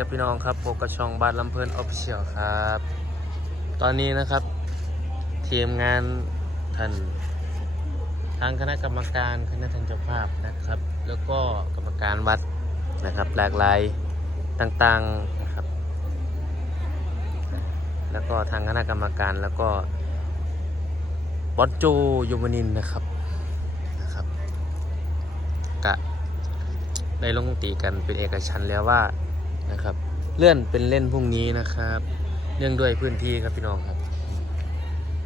ครับพี่น้องครับพบกับช่องบ้านลำเพลินออฟเชียลครับ ตอนนี้นะครับ ทีมงานท่านทางคณะกรรมการคณะท่านเจ้าภาพนะครับ แล้วก็กรรมการวัดนะครับหลากหลายต่างๆนะครับ แล้วก็ทางคณะกรรมการแล้วก็บอสโจโยมนินนะครับนะครับกะได้ลงตีกันเป็นเอกชันแล้วว่า นะครับ เลื่อนเป็นเล่นพรุ่งนี้นะครับ เนื่องด้วยพื้นที่ครับพี่น้องครับ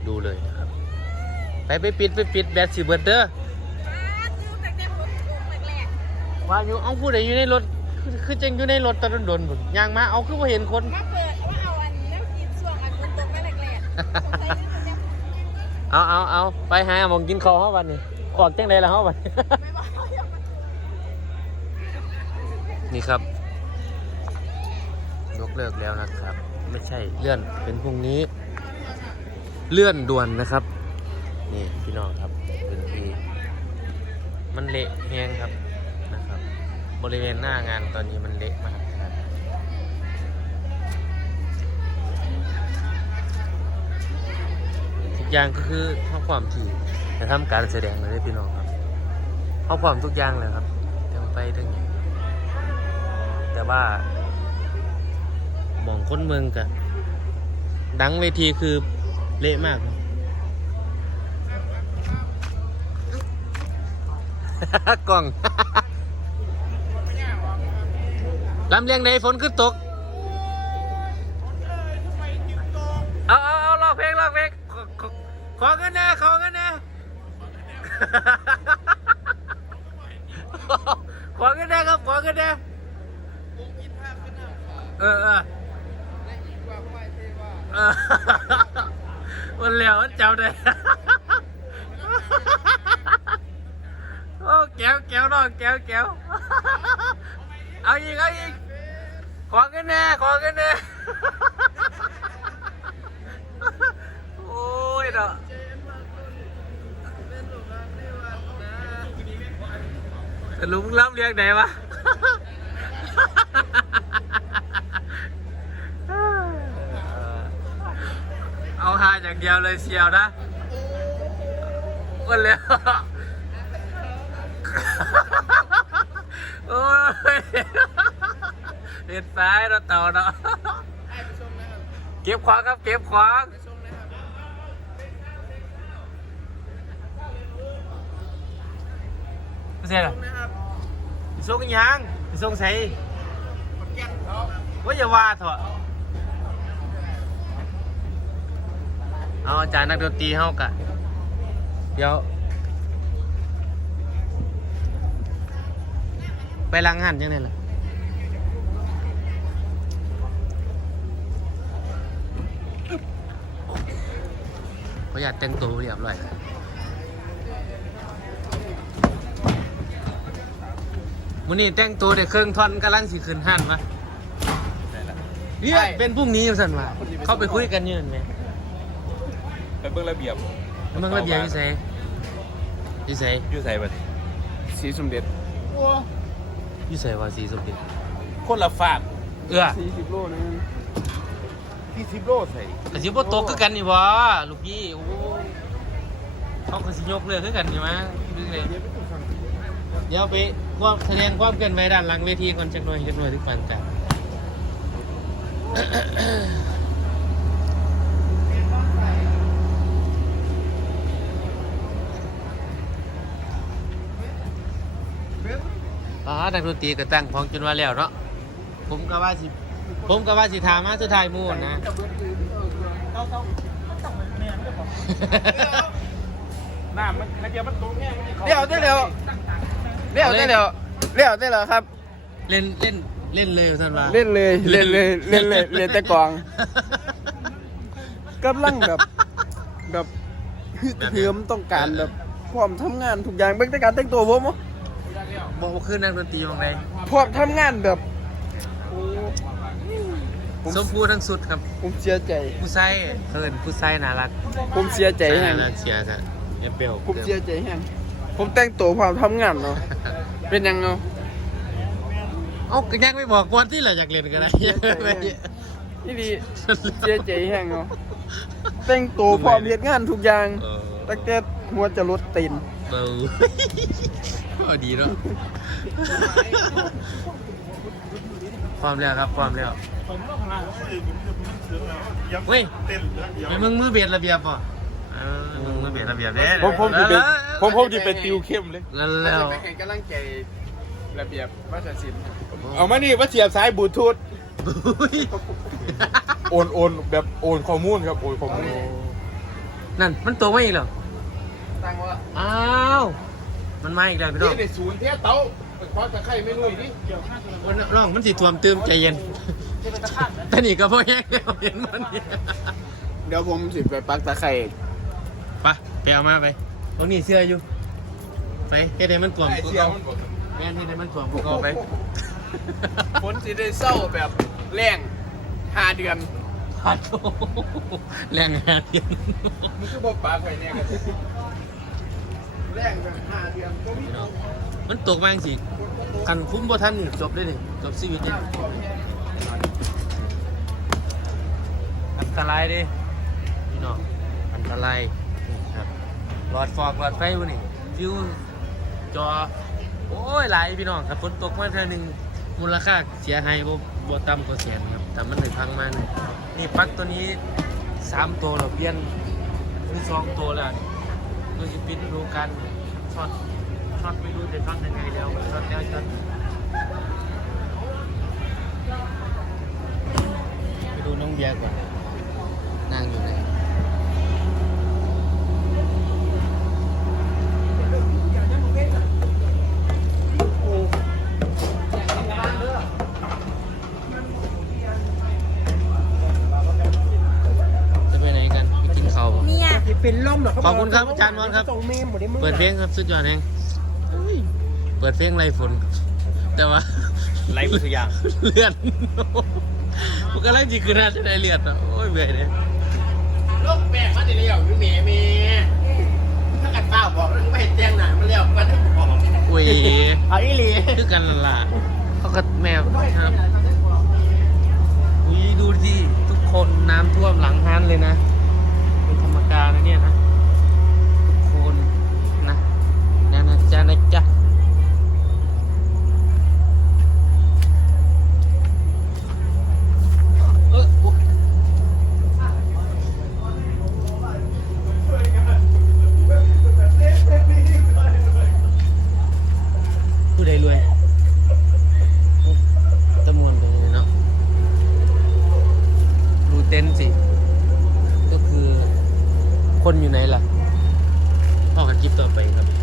ดูเลยนะครับ ไปไปปิดไปปิดแบตสิเบิร์ดเด้อว่าอยู่เอาผู้ใดอยู่ในรถ คือคือจังอยู่ในรถตอนโดนๆพุ่นยางมาเอาคือว่าเห็นคนมาเปิดว่าเอาอันนี้แล้วกินช่วงอันฝนตกไม่แรงๆสงสัยนี่มันจะเอาเอาเอาไปหาหมองกินข้าวเฮาวันนี้ออกจังไดล่ะเฮาวันนี้ไม่บอกเขายังมันนี่ครับยก เลิกแล้วนะครับ ไม่ใช่เลื่อนเป็นพรุ่งนี้ เลื่อนด่วนนะครับ นี่พี่น้องครับพื้นที่มันเละแห้งครับนะครับ บริเวณหน้างานตอนนี้มันเละมากครับทุกอย่างก็คือข้อความที่จะทำการแสดงเลยพี่น้องครับข้อความทุกอย่างเลยครับทั้งไปทั้งอย่างแต่ว่า มองคนเมืองกะดังเวทีคือเละมาก กล่องลำเลียงในฝนขึ้นตก เอาเอาเอาลอกเพลงลอกเพลงขอเงินนะขอเงินนะขอเงินนะครับขอเงินนะ เออเออเออ มันเหลวมันจำได้ โอ้แก้วแก้วน้องแก้วแก้วเอาอีกเอาอีกขอกันแน่ขอกันแน่โอ้ยเนาะแต่ลุงล้ำเรียงไหนวะ เอาหาอย่างเดียวเลยเชียวนะคนเร็วโอ้ยเห็นไฟเราเต่าเนาะเก็บขวางครับเก็บขวางไม่ใช่หรอไปส่งยังไปส่งใส่ว่าอย่าว่าเถอะ เอาอาจารย์นักดนตรีเฮากะเดี๋ยว ไปลังหันยังไงล่ะเขาอยากแต่งตัวเรียบร้อยแล้วมื้อนี้แต่งตัวได้เครื่องท่อนกำลังสิขึ้นหันมาเนี่ยเป็นพรุ่งนี้สั่นว่าเข้าไปคุยกันอยืนไหม ไปเบิ่งระเบียบมึงระเบียบอยู่ไสอยู่ไสอยู่ใส่บัดสีสมเด็จอยู่ไสว่าสีสมเด็จคนละฝากเอื้อสี่สิบโลนึงพี่สิบโลใส่แต่สิบ่ตกคือกันนี่บ่ลูกพี่โอ้เขาก็สิยกเลิกคือกันใช่ไหมดึงเลยเดี๋ยวไปความแสดงความเกินไปด้านหลังเวทีก่อนจักหน่อยจักหน่อยถึงปานกัน นักดนตรีก็ตั้งพร้อมจนว่าแล้วเนาะผมก็ว่าสิผมก็ว่าสิถามมาสุดท้ายหมู่นะน้ำมันระเบียบมันตรงแง่มันเดี๋ยวได้เดี๋ยวเดี๋ยวได้เดี๋ยวเดี๋ยวได้แล้วครับ เล่นเล่นเล่นเลยท่านว่าเล่นเลยเล่นเลยเล่นเลยเล่นแต่กลองกำลังแบบแบบฮึดเหิมต้องการแบบพร้อมทำงานทุกอย่างเบิ่งแต่การแต่งตัวผมอะ บอกว่าคือนักดนตรีของใดพร้อมทำงานแบบโอ้ผมสมพูทั้งสุดครับ ผมเสียใจ ผู้ชายเพิ่นผู้ชายน่ารักผมเสียใจใช่แฮงน่าเสียจ้ะเอเปลผมเสียใจแฮงผมแต่งตัวพร้อมทำงานเนาะเป็นยังเนาะอเอาก็ยังไม่บอกก่อนที่แหละอยากเรียนกันได้นี่ดีเจ๊เจ๊แห้งเนาะแต่งตัวพร้อมเฮ็ดงานทุกอย่างเออตั้งแต่หัวจะรถตีน เบาก็ดีเนาะความแล้วครับความแล้วเว้ยไปมึงมือเบียดระเบียบป่ะเออมึงมือเบียดระเบียบเด้ผมผมจะเป็นผมผมจะเป็นติวเข้มเลยแล้วแล้วไปให้กำลังใจระเบียบวัฒนศิลป์เอามานี่มาเสียบสายบลูทูธบุ้ยโอนโอนแบบโอนข้อมูลครับโอนข้อมูลนั่นมันตัวไม่อีกเหรอตั้งว่าอ้าว มันมาอีกแล้วพี่น้องนี่ในศูนย์เทียเต้าไปคว้าตะไคร้ไม่รู้ดิมันร้องมันสิท่วมเติมใจเย็นแต่นี่ก็พอแห้งแล้วเห็นมันเนี่ยเดี๋ยวผมสิไปปักตะไคร่ไปไปเอามาไปตรงนี้เสื้ออยู่ไปเฮ็ดให้มันท่วมไอ้กูเสียเอามันบอกแม่นเฮ็ดให้มันท่วมกูเอาไปฝนสิได้เศร้าแบบแรงห้าเดือนพัดโอ้โหแรงงานเดียวมันคือบอกปากไปเนี่ยกันแรงแบบห้าเดือนก็ มันตกมาจังสิคันคุ้มบ่ทันนี่จบเลยนี่จบชีวิตนี่อันตรายดิพี่น้องอันตรายนี่ครับหลอดฟอกหลอดไฟวะนี่ฟิวจอโอ้ยหลายพี่น้องครับฝนตกมาเท่านึงมูลค่าเสียหายบ่บ่ต่ำกว่าแสนครับแต่มันเลยพังมานี่นี่ปักตัวนี้สามตัวเราเปลี่ยนหรือสองตัวแล้วนี่ตัวจะปิดฤดูกาล ช็อตช็อตไม่รู้จะช็อตยังไงแล้วช็อตแล้วช็อตไปดูน้องเบียร์ก่อนนั่งอยู่ไหน หรอขอบคุณครับอาจารย์มอนครับ ส่งเมมหมดได้มึงเปิดเพลงครับสุดยอดเองเปิดเพลงไรฝน แต่ว่า ไล่ทุกอย่างเลือดมันก็ไล่จีคือน่าจะได้เลือดอะโอ้ยเบื่อเลยโลกแปลกมาแต่เลี้ยวอยู่เมเมถ้ากัดเปล่าบอกแล้วไม่เห็นแจ้งหนามันเลี้ยวกันทั้งบอกอุ้ยเอาอีหลีคือกันนั่นล่ะเขาก็แมวครับอุ้ยดูสิทุกคนน้ำท่วมหลังฮันเลยนะเป็นธรรมดานะเนี่ยนะทุกคนนะนะนะ จ๊ะนะจ๊ะเออโอ้ผู้ใดรวยตะมวนไปเลยเนาะดูเต็นท์สิ ก็คือคนอยู่ไหนล่ะพ่อกันคลิปต่อไปครับ